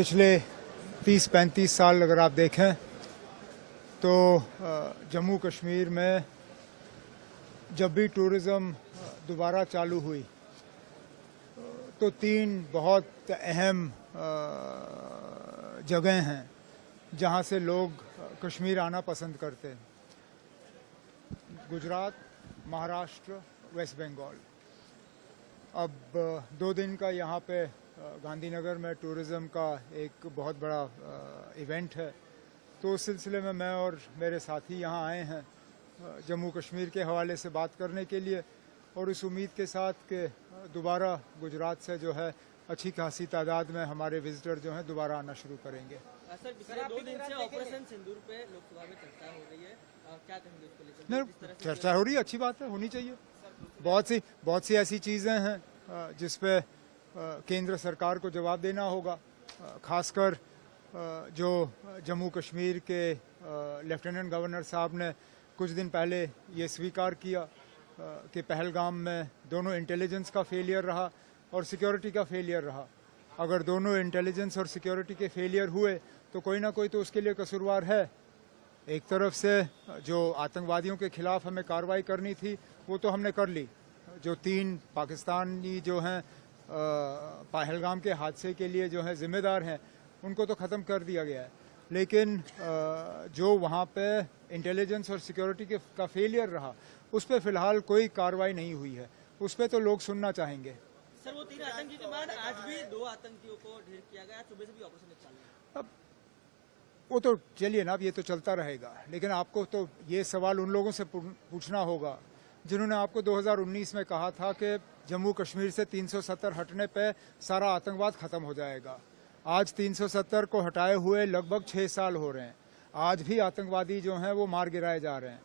पिछले 30-35 साल अगर आप देखें तो जम्मू कश्मीर में जब भी टूरिज़्म दोबारा चालू हुई तो तीन बहुत अहम जगह हैं जहां से लोग कश्मीर आना पसंद करते हैं। गुजरात, महाराष्ट्र, वेस्ट बंगाल। अब 2 दिन का यहाँ पे गांधीनगर में टूरिज़्म का एक बहुत बड़ा इवेंट है, तो उस सिलसिले में मैं और मेरे साथी यहाँ आए हैं जम्मू कश्मीर के हवाले से बात करने के लिए, और इस उम्मीद के साथ कि दोबारा गुजरात से जो है अच्छी खासी तादाद में हमारे विजिटर जो हैं दोबारा आना शुरू करेंगे। सर, पिछले 2 दिन से ऑपरेशन सिंदूर पे लोकसभा में चर्चा हो रही है, क्या कहेंगे इसको लेकर? नहीं, चर्चा हो रही है, अच्छी बात है, होनी चाहिए। बहुत सी ऐसी चीज़ें हैं जिस पे केंद्र सरकार को जवाब देना होगा, खासकर जो जम्मू कश्मीर के लेफ्टिनेंट गवर्नर साहब ने कुछ दिन पहले ये स्वीकार किया कि पहलगाम में दोनों इंटेलिजेंस का फेलियर रहा और सिक्योरिटी का फेलियर रहा। अगर दोनों इंटेलिजेंस और सिक्योरिटी के फेलियर हुए तो कोई ना कोई तो उसके लिए कसूरवार है। एक तरफ से जो आतंकवादियों के खिलाफ हमें कार्रवाई करनी थी वो तो हमने कर ली, जो 3 पाकिस्तानी जो हैं पहलगाम के हादसे के लिए जो है जिम्मेदार हैं उनको तो ख़त्म कर दिया गया है, लेकिन जो वहाँ पे इंटेलिजेंस और सिक्योरिटी का फेलियर रहा उस पर फ़िलहाल कोई कार्रवाई नहीं हुई है। उस पर तो लोग सुनना चाहेंगे। सर, वो 3 आतंकी के बाद आज भी 2 आतंकियों को ढेर किया गया, सुबह से भी ऑपरेशन चालू है। अब वो तो चलिए ना, अब ये तो चलता रहेगा, लेकिन आपको तो ये सवाल उन लोगों से पूछना होगा जिन्होंने आपको 2019 में कहा था कि जम्मू कश्मीर से 370 हटने पे सारा आतंकवाद ख़त्म हो जाएगा। आज 370 को हटाए हुए लगभग 6 साल हो रहे हैं, आज भी आतंकवादी जो हैं वो मार गिराए जा रहे हैं।